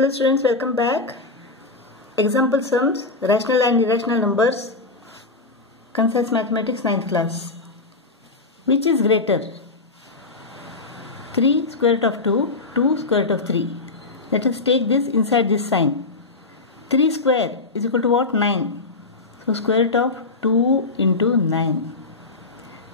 Hello students, welcome back. Example sums, rational and irrational numbers, Concise Mathematics 9th class. Which is greater? 3 square root of 2, 2 square root of 3. Let us take this inside this sign. 3 square is equal to what? 9. So square root of 2 into 9.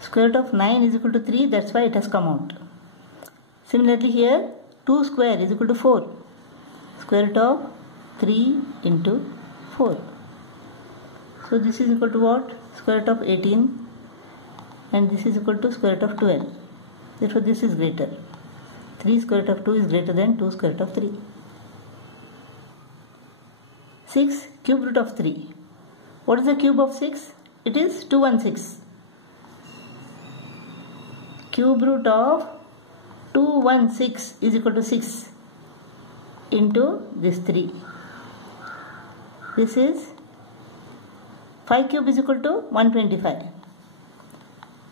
Square root of 9 is equal to 3, that's why it has come out. Similarly here, 2 square is equal to 4. Square root of 3 into 4. So this is equal to what? Square root of 18, and this is equal to square root of 12. Therefore this is greater. 3 square root of 2 is greater than 2 square root of 3. 6 cube root of 3. What is the cube of 6? It is 216. Cube root of 216 is equal to 6 into this 3. This is 5 cube is equal to 125.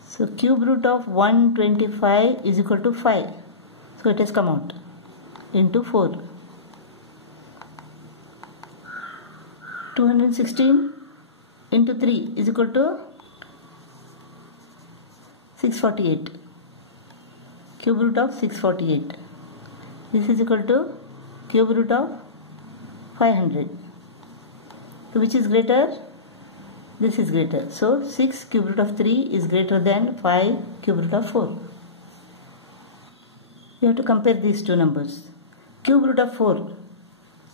So cube root of 125 is equal to 5. So it has come out into 4. 216 into 3 is equal to 648. Cube root of 648. This is equal to cube root of 500. So which is greater? This is greater. So 6 cube root of 3 is greater than 5 cube root of 4. You have to compare these two numbers. Cube root of 4,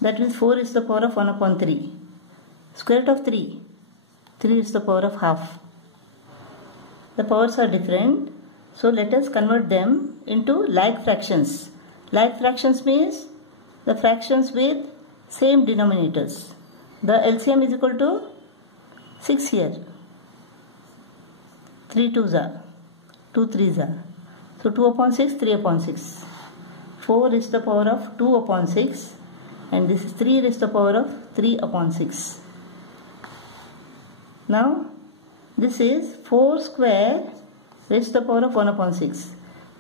that means 4 is the power of 1 upon 3. Square root of 3, 3 is the power of half. The powers are different, so let us convert them into like fractions. Like fractions means the fractions with same denominators. The LCM is equal to 6 here. 3 2s are, 2 3s are. So 2 upon 6, 3 upon 6. 4 is the power of 2 upon 6, and this is 3 is the power of 3 upon 6. Now this is 4 square raised to the power of 1 upon 6.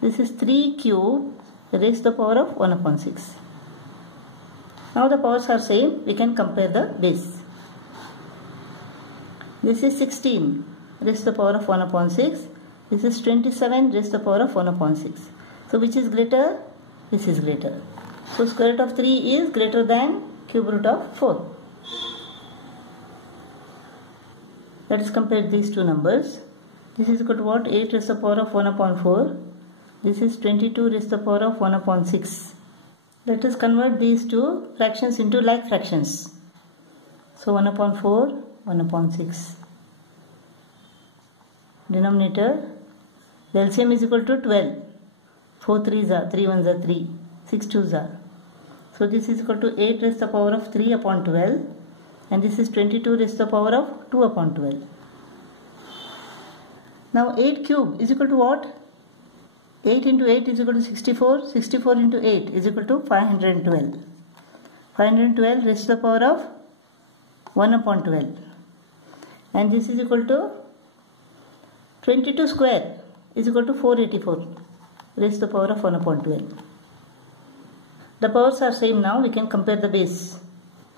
This is 3 cube raised to the power of 1 upon 6. Now the powers are same, we can compare the base. This is 16 raised to the power of 1 upon 6. This is 27 raised to the power of 1 upon 6. So which is greater? This is greater. So square root of 3 is greater than cube root of 4. Let us compare these two numbers. This is equal to what? 8 raised to the power of 1 upon 4. This is 22 raised to the power of 1 upon 6. Let us convert these two fractions into like fractions. So 1 upon 4, 1 upon 6. Denominator, the LCM is equal to 12. 4 3s are, 3 1s are 3, 6 2s are. So this is equal to 8 raised to the power of 3 upon 12, and this is 22 raised to the power of 2 upon 12. Now 8 cube is equal to what? 8 into 8 is equal to 64. 64 into 8 is equal to 512. 512 raised to the power of 1 upon 12. And this is equal to 22 square is equal to 484 raised to the power of 1 upon 12. The powers are same now, we can compare the base.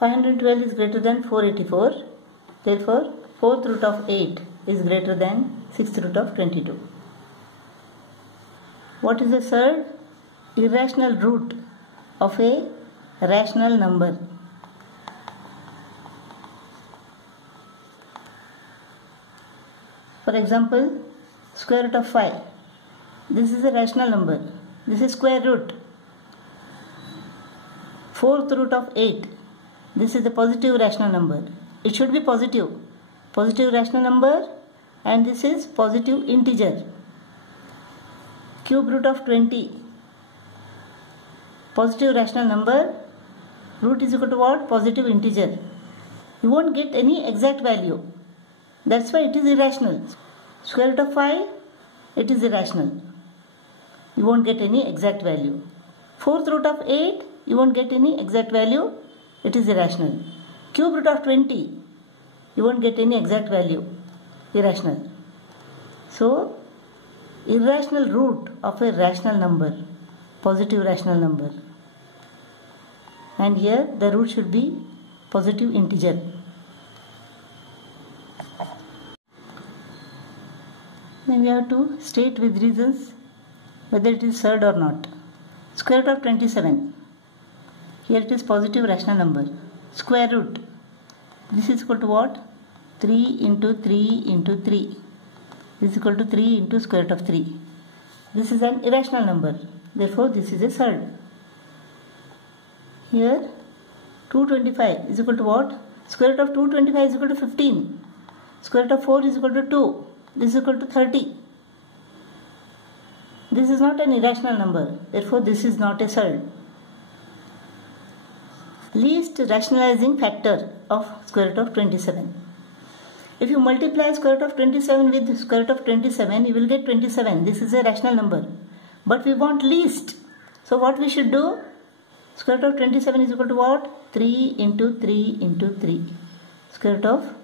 512 is greater than 484. Therefore, 4th root of 8 is greater than 6th root of 22. What is the third? Irrational root of a rational number. For example, square root of 5. This is a rational number. This is square root. 4th root of 8. This is a positive rational number. It should be positive. Positive rational number, and this is positive integer. Cube root of 20. Positive rational number. Root is equal to what? Positive integer. You won't get any exact value. That's why it is irrational. Square root of 5, it is irrational. You won't get any exact value. 4th root of 8, you won't get any exact value. It is irrational. Cube root of 20, you won't get any exact value. Irrational. So, irrational root of a rational number, positive rational number. and here the root should be positive integer. Then we have to state with reasons whether it is surd or not. Square root of 27. Here it is positive rational number. Square root. This is equal to what? 3 into 3 into 3. This is equal to 3 into square root of 3. This is an irrational number. Therefore, this is a surd. Here, 225 is equal to what? Square root of 225 is equal to 15. Square root of 4 is equal to 2. This is equal to 30. This is not an irrational number. Therefore, this is not a surd. Least rationalizing factor of square root of 27. If you multiply square root of 27 with square root of 27, you will get 27. This is a rational number. But we want least. So what we should do? Square root of 27 is equal to what? 3 into 3 into 3. Square root of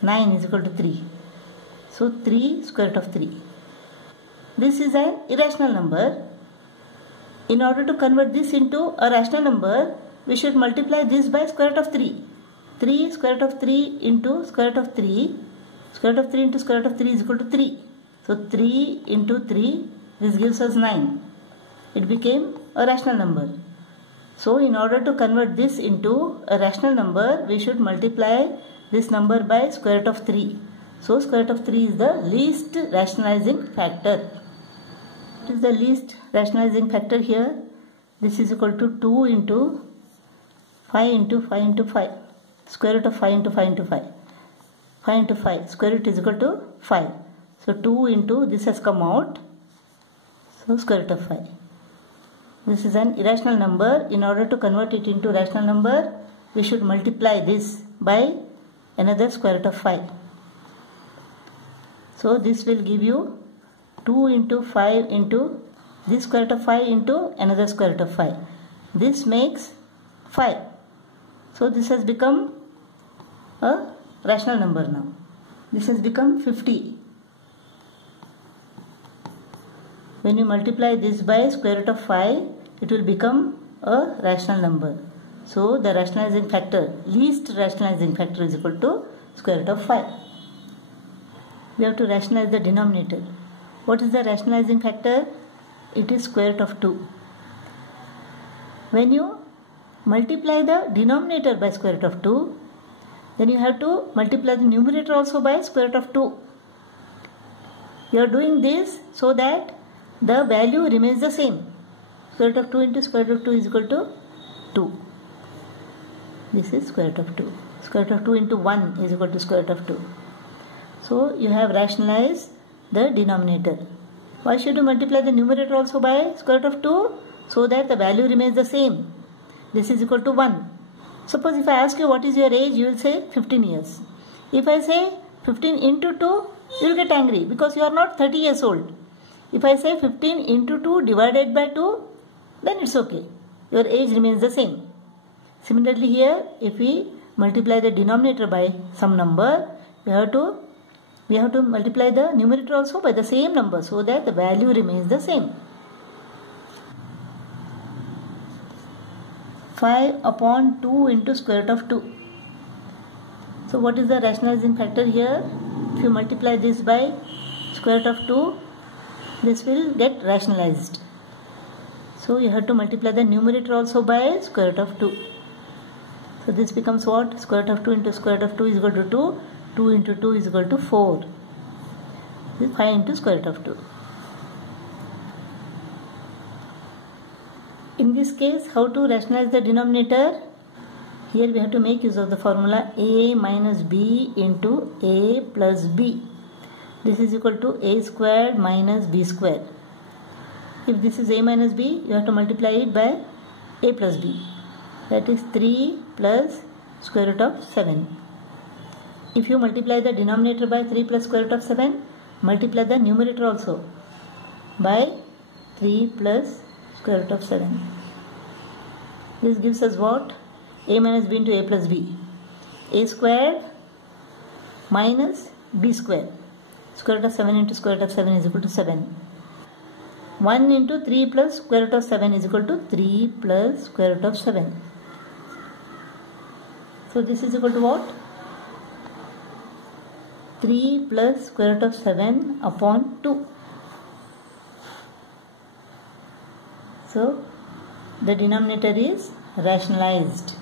9 is equal to 3. So 3 square root of 3. This is an irrational number. In order to convert this into a rational number, we should multiply this by square root of 3. 3 square root of 3 into square root of 3. Square root of 3 into square root of 3 is equal to 3. So 3 into 3, this gives us 9. It became a rational number. So in order to convert this into a rational number, we should multiply this number by square root of 3. So square root of 3 is the least rationalizing factor. What is the least rationalizing factor here? This is equal to 2 into 5 into 5 into 5. Square root of 5 into 5 into 5. 5 into 5. Square root is equal to 5. So 2 into this has come out. So square root of 5. This is an irrational number. In order to convert it into rational number, we should multiply this by another square root of 5. So this will give you 2 into 5 into this square root of 5 into another square root of 5. This makes 5. So this has become a rational number now. This has become 50. When you multiply this by square root of 5, it will become a rational number. So the rationalizing factor, least rationalizing factor is equal to square root of 5. We have to rationalize the denominator. What is the rationalizing factor? It is square root of 2. When you multiply the denominator by square root of 2, then you have to multiply the numerator also by square root of 2. You are doing this so that the value remains the same. Square root of 2 into square root of 2 is equal to 2. This is square root of 2. Square root of 2 into 1 is equal to square root of 2. So you have rationalized the denominator. Why should you multiply the numerator also by square root of 2? So that the value remains the same. This is equal to 1. Suppose if I ask you what is your age, you will say 15 years. If I say 15 into 2, you will get angry because you are not 30 years old. If I say 15 into 2 divided by 2, then it's okay. Your age remains the same. Similarly here, if we multiply the denominator by some number, we have to multiply the numerator also by the same number so that the value remains the same. 5 upon 2 into square root of 2. So what is the rationalizing factor here? If you multiply this by square root of 2, this will get rationalized. So you have to multiply the numerator also by square root of 2. So this becomes what? Square root of 2 into square root of 2 is equal to 2. 2 into 2 is equal to 4. This is 5 into square root of 2. In this case, how to rationalize the denominator? Here we have to make use of the formula a minus b into a plus b. This is equal to a squared minus b squared. If this is a minus b, you have to multiply it by a plus b. That is 3 plus square root of 7. If you multiply the denominator by 3 plus square root of 7, multiply the numerator also by 3 plus square root of 7. This gives us what? A minus b into a plus b. A squared minus b squared. Square root of 7 into square root of 7 is equal to 7. 1 into 3 plus square root of 7 is equal to 3 plus square root of 7. So this is equal to what? 3 plus square root of 7 upon 2. So the denominator is rationalized.